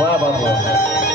વાહ બાબુ